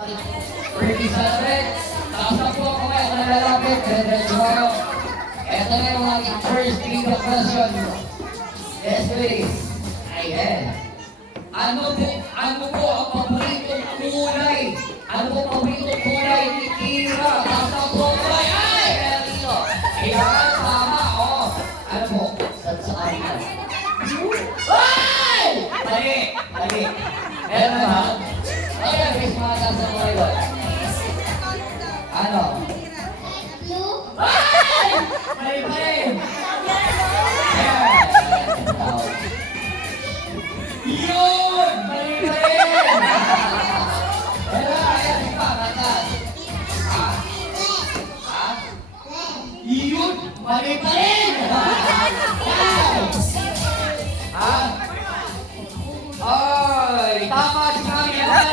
Ricky Salvet, taas na po ako ngayon na lalapit, diretso kayo. Ito na yung aking first video question. Yes, please. Ayan. Ano po ang paboritong kulay? Ano po ang paboritong kulay ni Kira? Taas na po ako ngayon. Ay! Kaya dito. Ayan, tama. Oh. Ano po? Sa akin. Ay! Mali! Mali. Meron ba? Ayan, please mga taas na po ngayon. Ano? Ay! Mali pa rin! Ayan! Yun! Mali pa rin! Ayan, iba, matas. Ha? Ha? Yun! Mali pa rin! Ha? Ay! Tama si Mami! Ayan!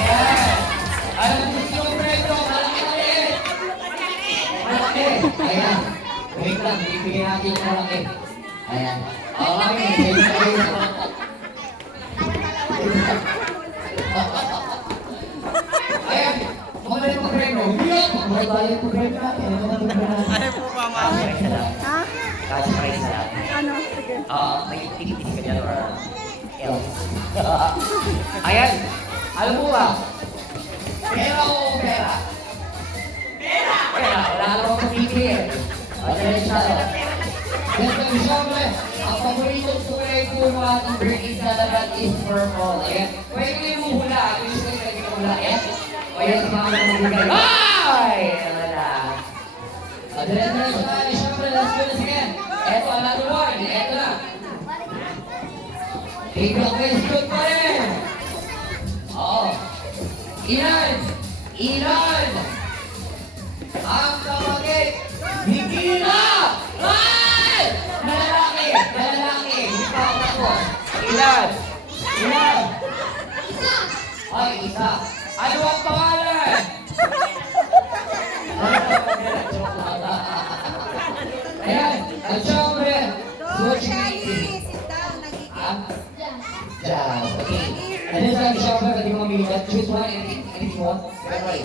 Ayan! Alam mo si yung preto, malaki. Malaki. Ayan. Wait lang, bibigyan natin yung malaki. Ayan. Okay, ayan. Magaling mo preto. Magaling mo preto natin. Ano po ba, ma'am? Ha? Cash price na lang. Ano? Sige. May tigit-tigit ka dyan or else. Ayan. Alam mo ba? Pera o pera? Pera! Pera. Wala ka naman pagpipili. Pagkalit siya. Ganito yung siyempre, ang paboritong kulay po ng ating birthday saladat is purple. Ayan. Pwede ko yung hula. Gusto ko yung hula. Ayan. O yan, si Mama na magbigay. Ay! Wala. Pagkalit siya. Siyempre, last one again. Eto, another one. Eto na. Ikaw question pa rin. Oo. Ilan? Ilan? Ang kapatid ni Kira! Ay! Nalalaki! Nalalaki! Hindi pa ako tapos. Ilan? Ilan? Ay, isa. Ano ang pangalan? Ayan. At syempre, Sochi. Yeah, okay. And then sabi siya, pwede mo mamili. Choose one, anything you want. Okay.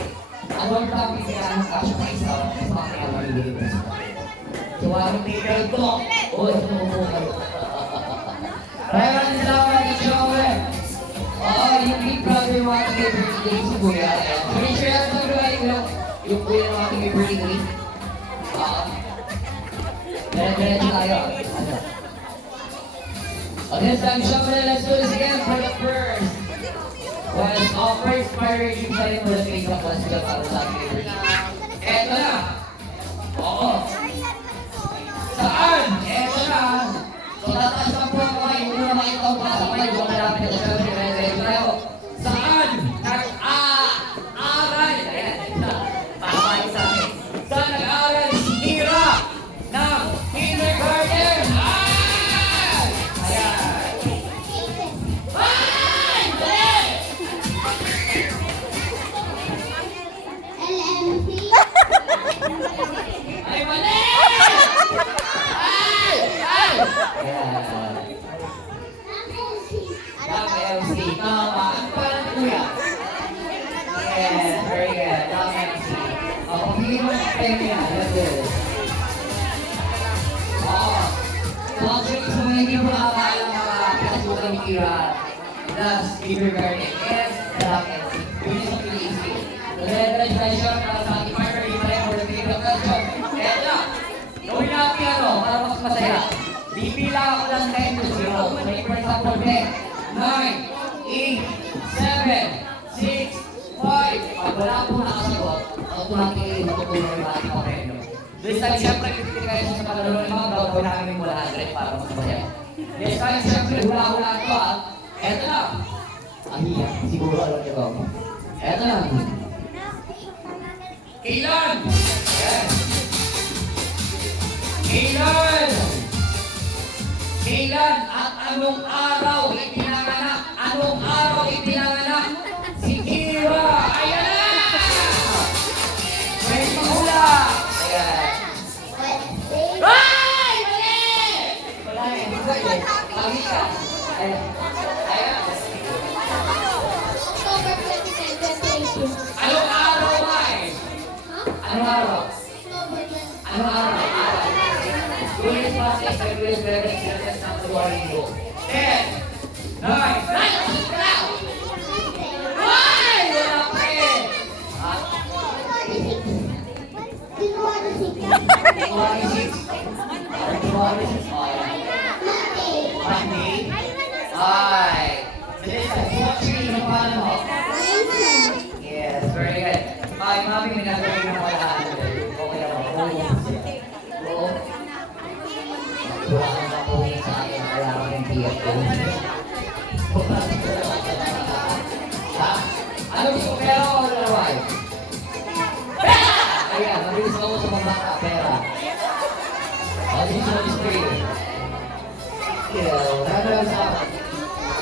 Ano ang topic kaya ng cash prize sa mga kaya mamili ko? So, anong tigil ko? O, ito mo po kayo. Maraming salamat at syempre. Yung big brother yung ating may birthday si Kuya. Please share sa mga yung kuya ng ating may birthday. Diretso tayo. Okay, so syempre, let's do this again for the first. Well, first inspiration tayo for the makeup question para sa ating eto na. Oo. Saan? Eto na. So, tataas lang po ako kayo. Yung na makita ko pa sa kayo. Huwag malapit na sa syempre. Tayo. Saan? Nag-aaral. Ayan. Pakapay sa akin. Saan nag-aaral si Kira ng kindergarten? Ay, mali! Ay! Ay! MC. Tama. Ano pa lang kuya? Yes, very good. MC. Pagpili mo ng pwede yan. That's good. So actually, sa mga hindi mo nakakaalam mga pinasukan ni Kira na kindergarten. Yes, MC. Yun yung sa PAC. So, congratulations para sa ating partner. Gawin natin para mas masaya. Bibilang ako ng 10 to 0. Like for example, 10, 9, 8, 7, 6, 5. Pag wala po nakasagot, automatically matutulong yung ating papremyo. This time, syempre, pipili kayo sa pangalaro ng mga gawin namin yung 100 para mas masaya. This time, syempre, hula-hula ito at eto na. Ahiya, siguro alam niyo ba? Eto na. Kailan? Yes. Kailan? Kailan at anong araw ipinanganak? Anong araw ipinanganak si Kira? Ayan na! May mahula! Ayan. Ay! Mali! Wala eh. Pagi ka. Ayan. Ayan. Anong araw? Anong araw? Lunes, Martes, February, February, February, February, Linggo. 10, 9, 9, ka na! Ay! Wala pa eh! Ah, 26. Monday. Ay. So this is what tree yung paano mo? Yes, very good. Ay, mami, may nagawin na pala. Okay na ba? Oo. Wala kang nakuhin sa akin. Kaya ako ng tiyak ko. Ha? Ano gusto ko? Pera o laway? Pera! Ayan, mabilis ako sa mga bata. Pera. This is free.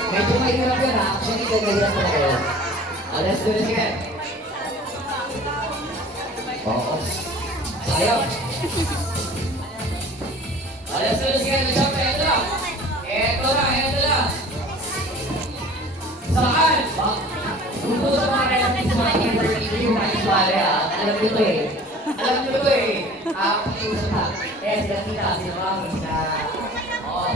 Medyo mahirap yun ha. Actually, gagawin ko na yun. Let's do this again. Oo. Sayang. Let's do this again. Siyempre, ito na. Ito na. Saan? Dito sa mga relatives sa mga university yung nakiswale ha. Alam nyo to eh. Pakiusap ha. Kaya sila kita, sila kami na... Oo.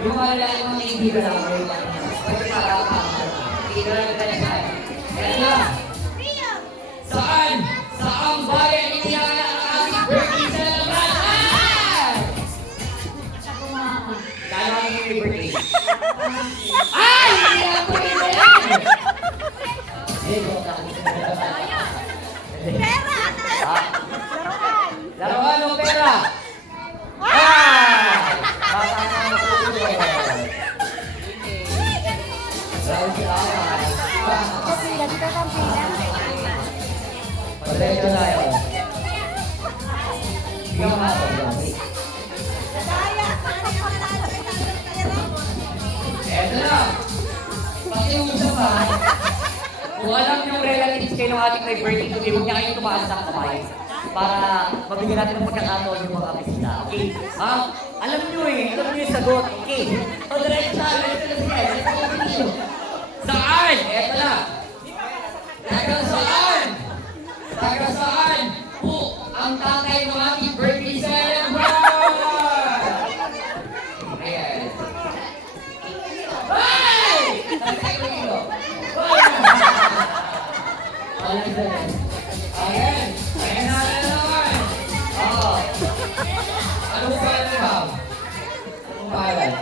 Yung mga lalaki mga kaibigan lang, yung mga pwede makakakaman. Hindi na lang tayo saan. Kaya na, saan? Saang bayan iniyakan ang aming birthday celebration? Kaya namin yung birthday. Ay! Hindi ako rin yan! Pera! Laruan o pera? Ah! Pasensya na yun. Hindi ko masasabi. Eto na. Pakiusap ha. Kung alam yung relatives kayo ng ating may birthday today, huwag niya kayong tumaas sa kamay para mabigyan natin ng pagkakataon yung mga bisita. Okay? Ha? Alam niyo yung sagot. Okay. O, diretso na. Sige. Saan? Eto na. Taga saan po ang tatay ng ating birthday celebrant? Ayan. Hey! Tatay ko dito. Ayan. Ayan na naman. Oo. Ano mo pa rin, ma'am? Ano mo pa rin?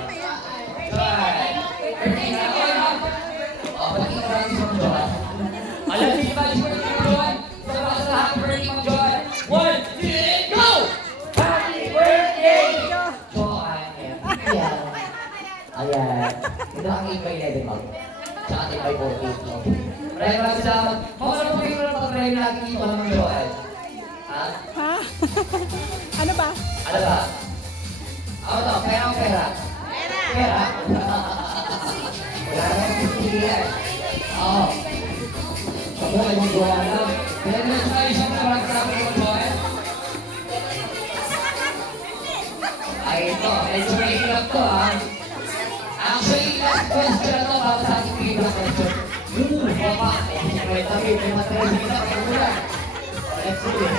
Try. Birthday na ako, ma'am. O, ba't yung maraming sa mga alam niyo ba yung birthday ng Joan? Sa mga sa happy birthday ng Joan. 1, 2, go! Happy birthday! Joan. Ayan. Ayan. Ito ang 8x11, ma'am. Tsaka 10x14. Maraming salamat. Mga ano po yung pag-try natin dito ng Joan? Ha? Ha? Ano ba? Ano ba? Ano to? Pera o pera? Pera. Wala nang pipilihan. Oo. Ako ay magawa lang. Kaya na tayo siya na maraming salamat po, Joel. Ay, ito. Medyo may hirap to, ha? Actually, last question na to para sa ating pinaka question. Papa. May tabi, may material kita pagkakulan. Let's do it.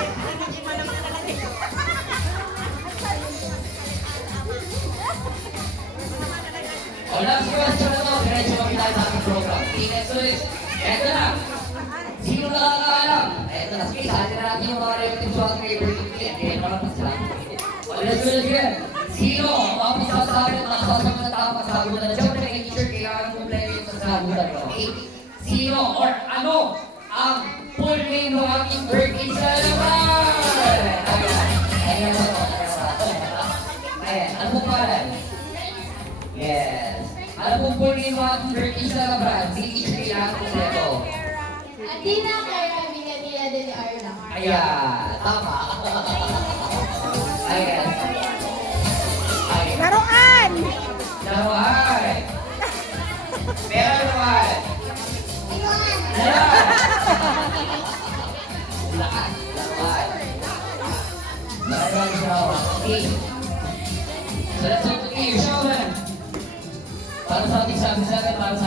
O, last question na to. Diretso kami tayo sa ating program. Okay, let's do it. Eto na. Sino nakakaalam? Eto na. Sige, sa atin na natin yung mga relatives sa ating may birthday. Kaya naman pa sila. O, let's do it again. Sino ang masasabi at nakasasabi na tama sa sagutan? Siyempre, may teacher, kailangan kumpleto yung sa sagutan. Okay? Sino or ano ang full name ng ating birthday celebrant? Ayan mo to. Ayan. Ano po pangalan? Yes. Ano po full name ng ating birthday celebrant? Hindi teacher, kailangan kumpleto. Athena Clara Villanilla de Arla. Ayan. Tama. Ayan. Ayan. Laruan! Laruan. Pera laruan. Ayan. Lakas. Laruan. Maraming salamat. Okay. So let's hope to see you, showman. Para sa ating sabi-sabi, para sa